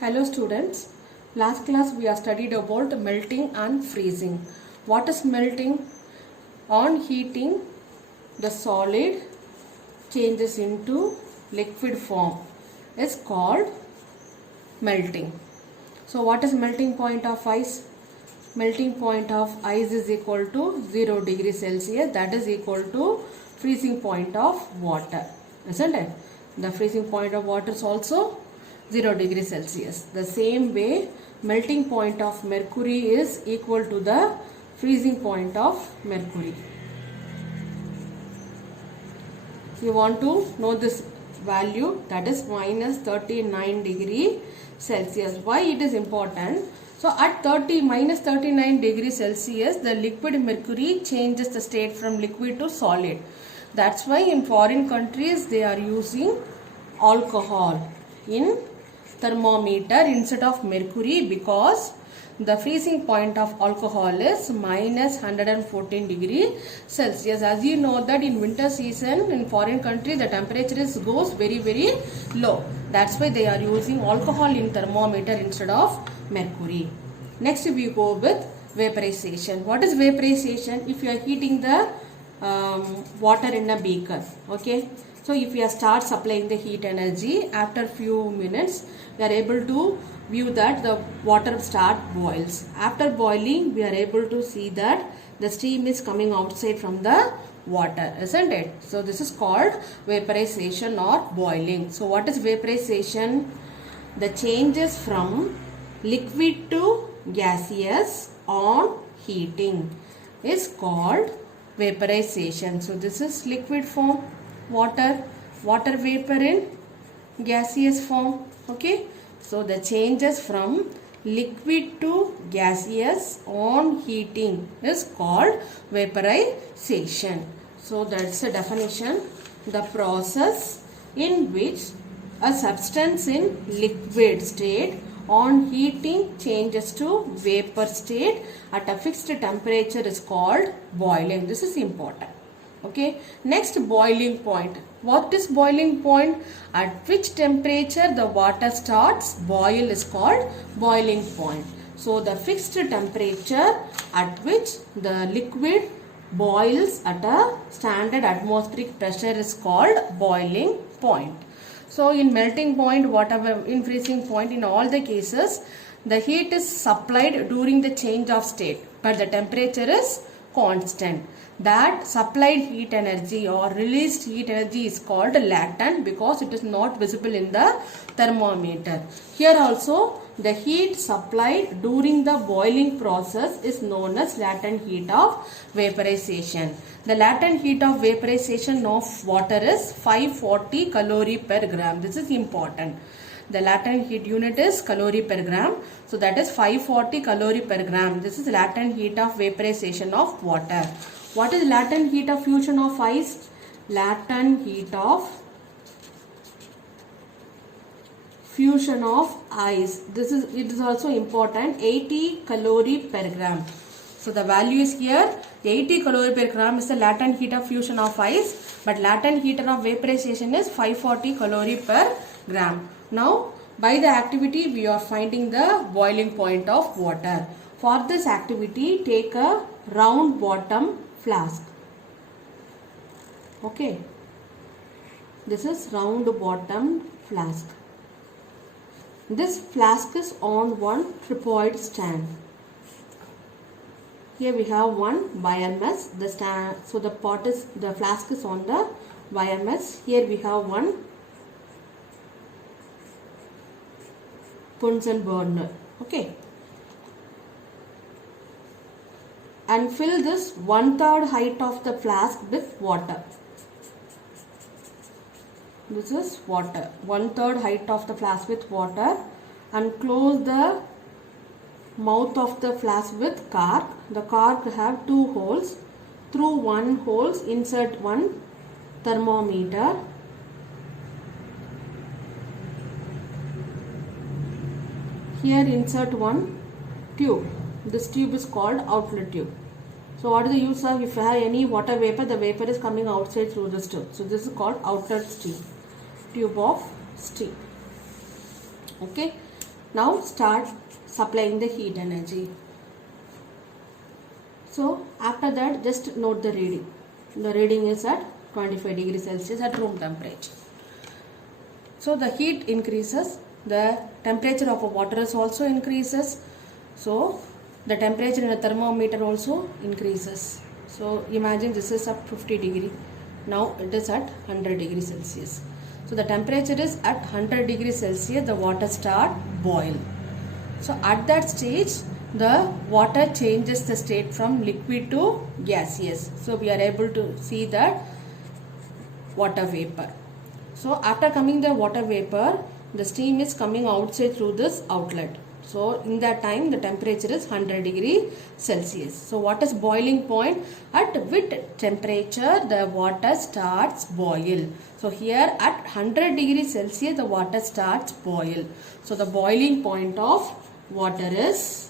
Hello students, last class we have studied about melting and freezing. What is melting? On heating, the solid changes into liquid form is called melting. So what is melting point of ice? Melting point of ice is equal to 0 degree Celsius, that is equal to freezing point of water, isn't it? The freezing point of water is also 0 degree Celsius. The same way, melting point of mercury is equal to the freezing point of mercury. You want to know this value, that is minus 39 degree Celsius. Why it is important? So at minus 39 degree Celsius, the liquid mercury changes the state from liquid to solid. That's why in foreign countries they are using alcohol in thermometer instead of mercury, because the freezing point of alcohol is minus 114 degree Celsius. As you know that in winter season in foreign country the temperature goes very low. That's why they are using alcohol in thermometer instead of mercury. Next we go with vaporization. What is vaporization? If you are heating the water in a beaker, okay. So if you start supplying the heat energy, after few minutes we are able to view that the water start boils. After boiling we are able to see that the steam is coming outside from the water, isn't it? So this is called vaporization or boiling. So what is vaporization? The changes from liquid to gaseous on heating is called vaporization. So this is liquid form, water vapor in gaseous form, okay. So the changes from liquid to gaseous on heating is called vaporization. So that's the definition. The process in which a substance in liquid state on heating changes to vapor state at a fixed temperature is called boiling. This is important. Okay. Next, boiling point. What is boiling point? At which temperature the water starts boil is called boiling point. So the fixed temperature at which the liquid boils at a standard atmospheric pressure is called boiling point. So in melting point, whatever, in freezing point, in all the cases the heat is supplied during the change of state, but the temperature is constant. That supplied heat energy or released heat energy is called latent, because it is not visible in the thermometer. Here also the heat supplied during the boiling process is known as latent heat of vaporization. The latent heat of vaporization of water is 540 calorie per gram. This is important. The latent heat unit is calorie per gram. So that is 540 calorie per gram. This is latent heat of vaporization of water. What is latent heat of fusion of ice? Latent heat of fusion of ice. It is also important. 80 calorie per gram. So the value is here. 80 calorie per gram is the latent heat of fusion of ice, but latent heat of vaporization is 540 calorie per gram. Now by the activity we are finding the boiling point of water. For this activity, take a round bottom flask. Okay. This is round bottom flask. This flask is on one tripod stand. Here we have one wire mesh. So the flask is on the wire mesh. Here we have one Bunsen burner. Okay. And fill this 1/3 height of the flask with water. This is water. 1/3 height of the flask with water, and close the mouth of the flask with cork. The cork have 2 holes. Through one hole insert one thermometer. Here insert one tube. This tube is called outlet tube. So what is the use of, if you have any water vapor, the vapor is coming outside through this tube. So this is called outlet tube of steam. Okay. Now start supplying the heat energy. So after that, just note the reading. The reading is at 25 degrees Celsius at room temperature. So the heat increases, the temperature of water is also increases. So the temperature in a thermometer also increases. So imagine this is at 50 degree. Now it is at 100 degrees Celsius. So the temperature is at 100 degrees Celsius, the water start boil. So at that stage, the water changes the state from liquid to gaseous. So we are able to see that water vapor. So after coming the water vapor, the steam is coming outside through this outlet. So in that time, the temperature is 100 degree Celsius. So what is boiling point? At which temperature the water starts boil. So here at 100 degree Celsius, the water starts boil. So the boiling point of water is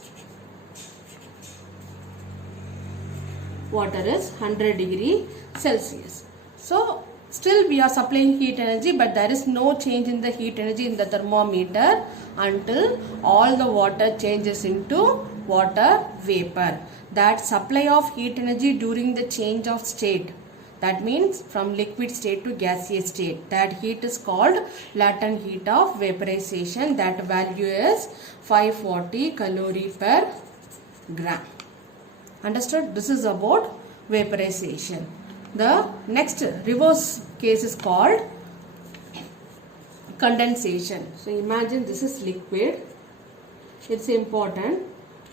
100 degree Celsius. So still we are supplying heat energy, but there is no change in the heat energy in the thermometer until all the water changes into water vapor. That supply of heat energy during the change of state, that means from liquid state to gaseous state, that heat is called latent heat of vaporization. That value is 540 calorie per gram. Understood? This is about vaporization. The next reverse case is called condensation. So imagine this is liquid. It's important.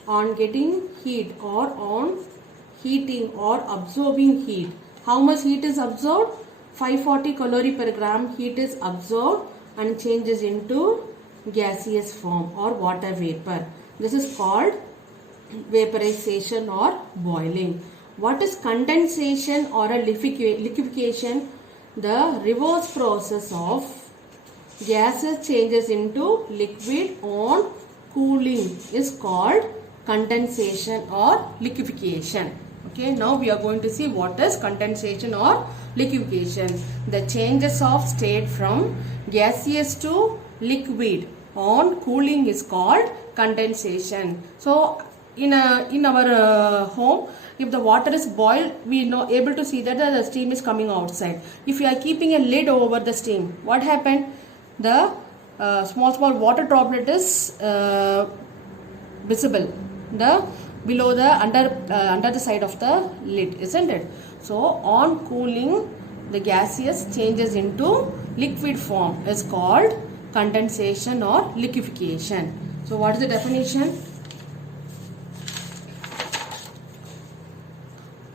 On getting heat or on heating or absorbing heat, how much heat is absorbed? 540 calorie per gram heat is absorbed and changes into gaseous form or water vapor. This is called vaporization or boiling. What is condensation or a liquefaction? The reverse process of gases changes into liquid on cooling is called condensation or liquefaction. Okay, now we are going to see what is condensation or liquefaction. The changes of state from gaseous to liquid on cooling is called condensation. So in our home, if the water is boiled, we are able to see that the steam is coming outside. If you are keeping a lid over the steam, what happened? The small water droplet is visible below the under the side of the lid, isn't it? So on cooling, the gaseous changes into liquid form is called condensation or liquefaction. So what is the definition?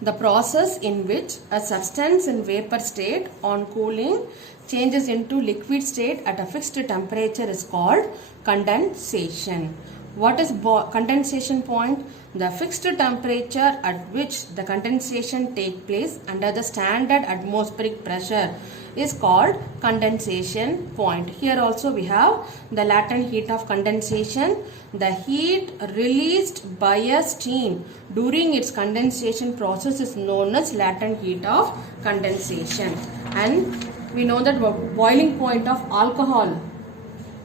The process in which a substance in vapor state on cooling changes into liquid state at a fixed temperature is called condensation. What is condensation point? The fixed temperature at which the condensation takes place under the standard atmospheric pressure is called condensation point. Here also we have the latent heat of condensation. The heat released by a steam during its condensation process is known as latent heat of condensation. And we know that boiling point of alcohol,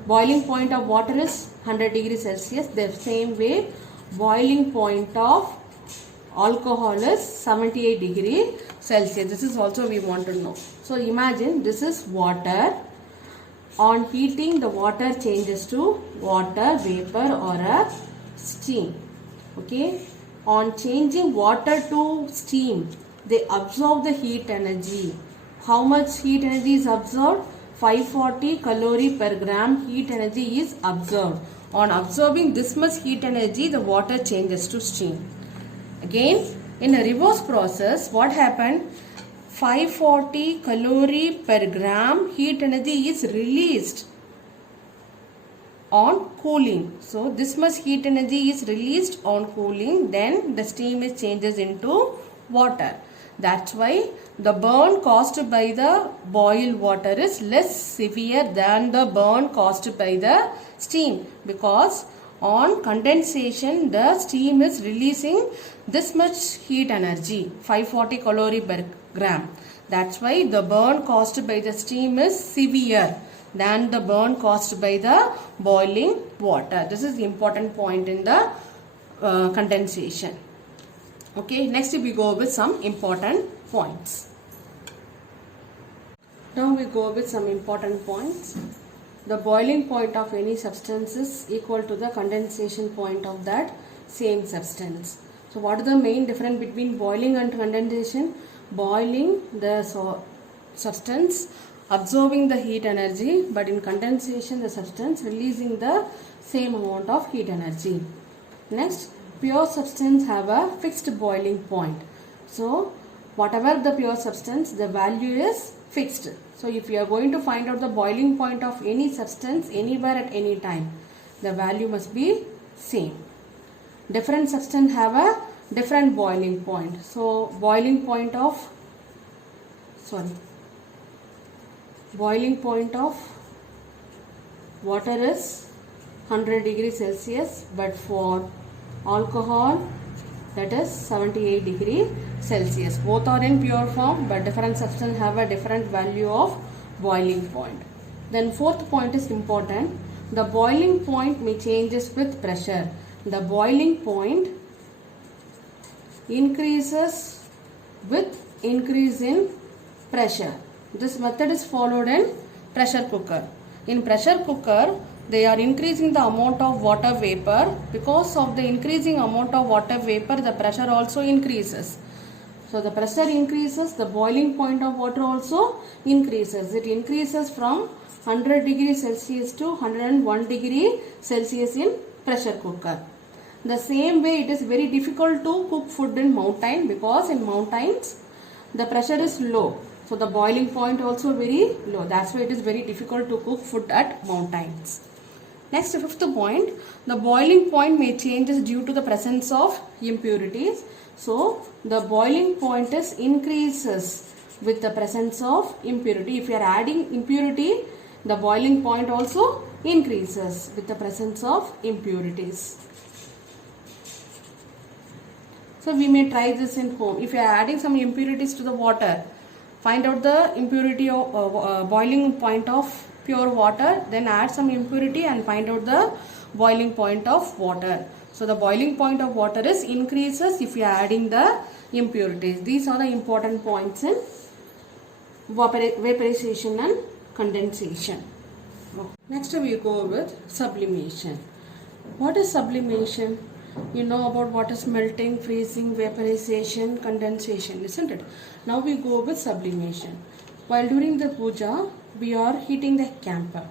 boiling point of water is 100 degrees Celsius. The same way boiling point of alcohol is 78 degree Celsius. This is also we want to know. So imagine this is water. On heating, the water changes to water vapor or a steam. Okay. On changing water to steam, they absorb the heat energy. How much heat energy is absorbed? 540 calorie per gram heat energy is absorbed. On absorbing this much heat energy, the water changes to steam. Again, in a reverse process, what happened? 540 calorie per gram heat energy is released on cooling. So this much heat energy is released on cooling, then the steam is changes into water. That's why the burn caused by the boiled water is less severe than the burn caused by the steam, because on condensation the steam is releasing this much heat energy, 540 calorie per gram. That's why the burn caused by the steam is severe. than the burn caused by the boiling water. This is the important point in the condensation. Okay, next we go with some important points. Now we go with some important points. The boiling point of any substance is equal to the condensation point of that same substance. So what is the main difference between boiling and condensation? Boiling, the substance absorbing the heat energy, but in condensation the substance releasing the same amount of heat energy. Next, pure substance have a fixed boiling point. So whatever the pure substance, the value is fixed. So if you are going to find out the boiling point of any substance anywhere at any time, the value must be same. Different substance have a different boiling point. So boiling point of water is 100 degrees Celsius, but for alcohol that is 78 degrees Celsius. Both are in pure form, but different substance have a different value of boiling point. Then fourth point is important. The boiling point may changes with pressure. The boiling point increases with increase in pressure. This method is followed in pressure cooker. In pressure cooker, they are increasing the amount of water vapor. Because of the increasing amount of water vapor, the pressure also increases. So the pressure increases, the boiling point of water also increases. It increases from 100 degrees Celsius to 101 degree Celsius in pressure cooker. The same way, it is very difficult to cook food in mountain, because in mountains the pressure is low. So the boiling point also very low. That's why it is very difficult to cook food at mountains. Next, fifth point, the boiling point may changes due to the presence of impurities. So the boiling point is increases with the presence of impurity. If you are adding impurity, the boiling point also increases with the presence of impurities. So we may try this in home. If you are adding some impurities to the water, find out the impurity of boiling point of pure water, then add some impurity and find out the boiling point of water. So the boiling point of water is increases if you are adding the impurities. These are the important points in vaporization and condensation. Next we go with sublimation. What is sublimation? You know about what is melting, freezing, vaporization, condensation, isn't it? Now we go with sublimation. While during the puja, we are heating the camphor.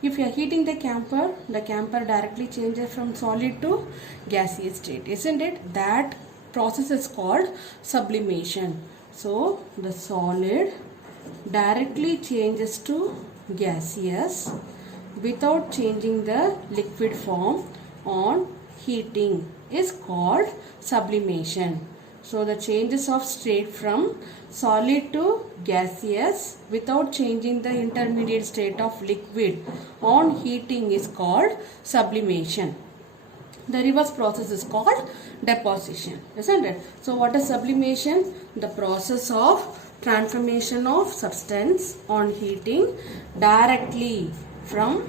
If you are heating the camphor directly changes from solid to gaseous state, isn't it? That process is called sublimation. So the solid directly changes to gaseous without changing the liquid form on heating is called sublimation. So the changes of state from solid to gaseous without changing the intermediate state of liquid on heating is called sublimation. The reverse process is called deposition, isn't it? So what is sublimation? The process of transformation of substance on heating directly from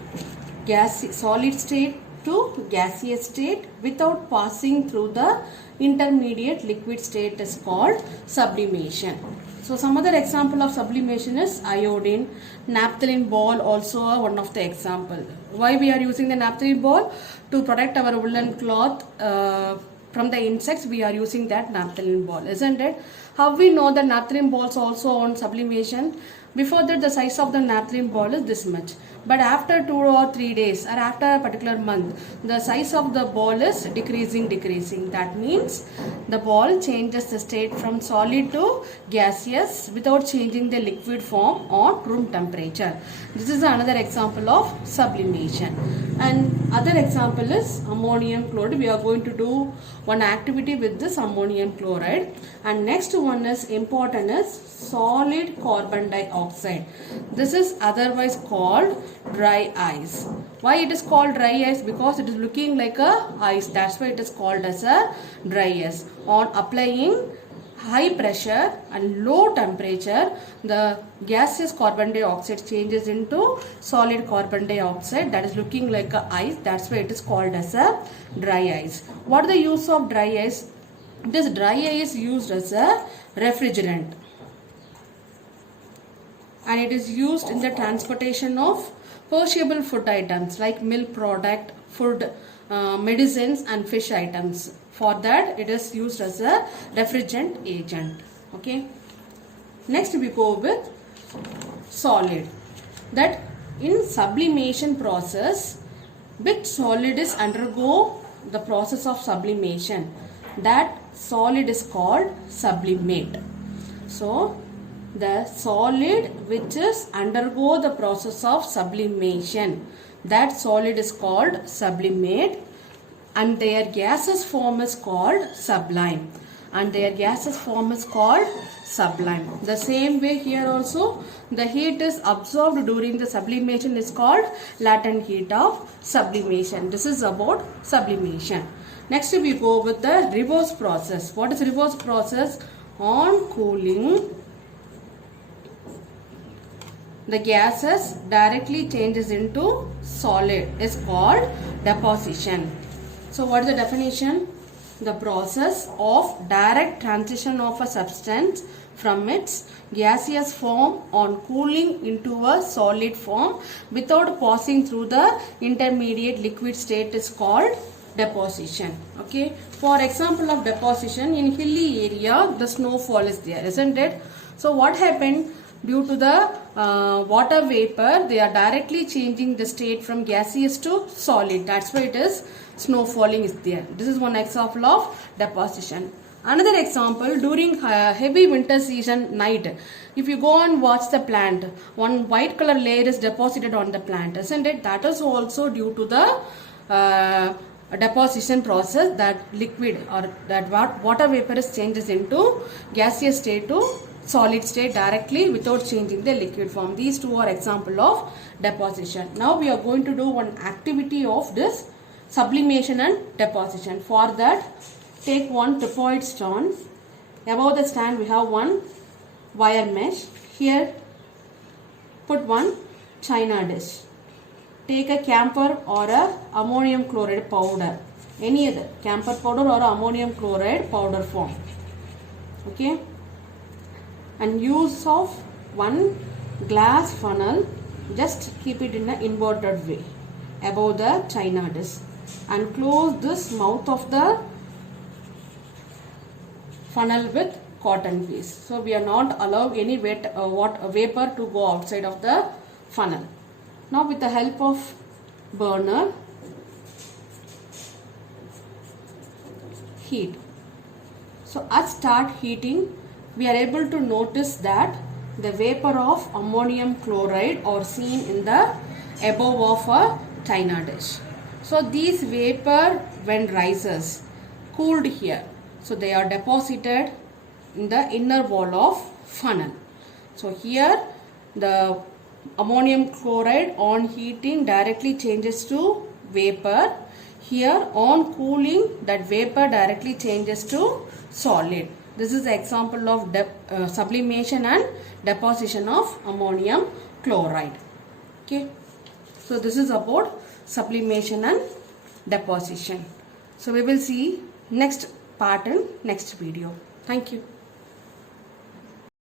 solid state to gaseous state without passing through the intermediate liquid state is called sublimation. So some other example of sublimation is iodine, naphthalene ball also are one of the example. Why we are using the naphthalene ball? To protect our woolen cloth from the insects, we are using that naphthalene ball, isn't it? How we know that naphthalene balls also on sublimation? Before that, the size of the naphthalene ball is this much. But after 2 or 3 days or after a particular month, the size of the ball is decreasing. That means the ball changes the state from solid to gaseous without changing the liquid form on room temperature. This is another example of sublimation. And other example is ammonium chloride. We are going to do one activity with this ammonium chloride. And next one is important is solid carbon dioxide. This is otherwise called dry ice. Why it is called dry ice? Because it is looking like a ice. That's why it is called as a dry ice. On applying high pressure and low temperature, the gaseous carbon dioxide changes into solid carbon dioxide that is looking like a ice. That's why it is called as a dry ice. What is the use of dry ice? This dry ice is used as a refrigerant, and it is used in the transportation of perishable food items like milk product, food, medicines and fish items. For that it is used as a refrigerant agent. Okay. Next we go with solid. That in sublimation process, which solid is undergo the process of sublimation, that solid is called sublimate. So the solid which is undergo the process of sublimation, that solid is called sublimate, and their gaseous form is called sublime. The same way here also, the heat is absorbed during the sublimation is called latent heat of sublimation. This is about sublimation. Next we go with the reverse process. What is reverse process? On cooling, the gases directly changes into solid is called deposition. So what is the definition? The process of direct transition of a substance from its gaseous form on cooling into a solid form without passing through the intermediate liquid state is called deposition. Okay. For example of deposition, in hilly area the snowfall is there, isn't it? So what happened? Due to the water vapor, they are directly changing the state from gaseous to solid. That's why it is snow falling is there. This is one example of deposition. Another example, during heavy winter season night, if you go and watch the plant, one white color layer is deposited on the plant, isn't it? That is also due to the deposition process, that liquid or that water vapor is changes into gaseous state to solid state directly without changing the liquid form. These two are example of deposition. Now we are going to do one activity of this sublimation and deposition. For that, take one tripoid stand. Above the stand we have one wire mesh. Here put one china dish. Take a camphor or a ammonium chloride powder, any other camphor powder or ammonium chloride powder form. Okay. And use of one glass funnel, just keep it in an inverted way above the china dish and close this mouth of the funnel with cotton paste. So we are not allowed any vapor to go outside of the funnel. Now with the help of burner, heat. So as start heating, we are able to notice that the vapor of ammonium chloride are seen in the above of a china dish. So these vapor when rises, cooled here, so they are deposited in the inner wall of funnel. So here the ammonium chloride on heating directly changes to vapor. Here on cooling, that vapor directly changes to solid. This is the example of sublimation and deposition of ammonium chloride. Okay. So this is about sublimation and deposition. So we will see next part in next video. Thank you.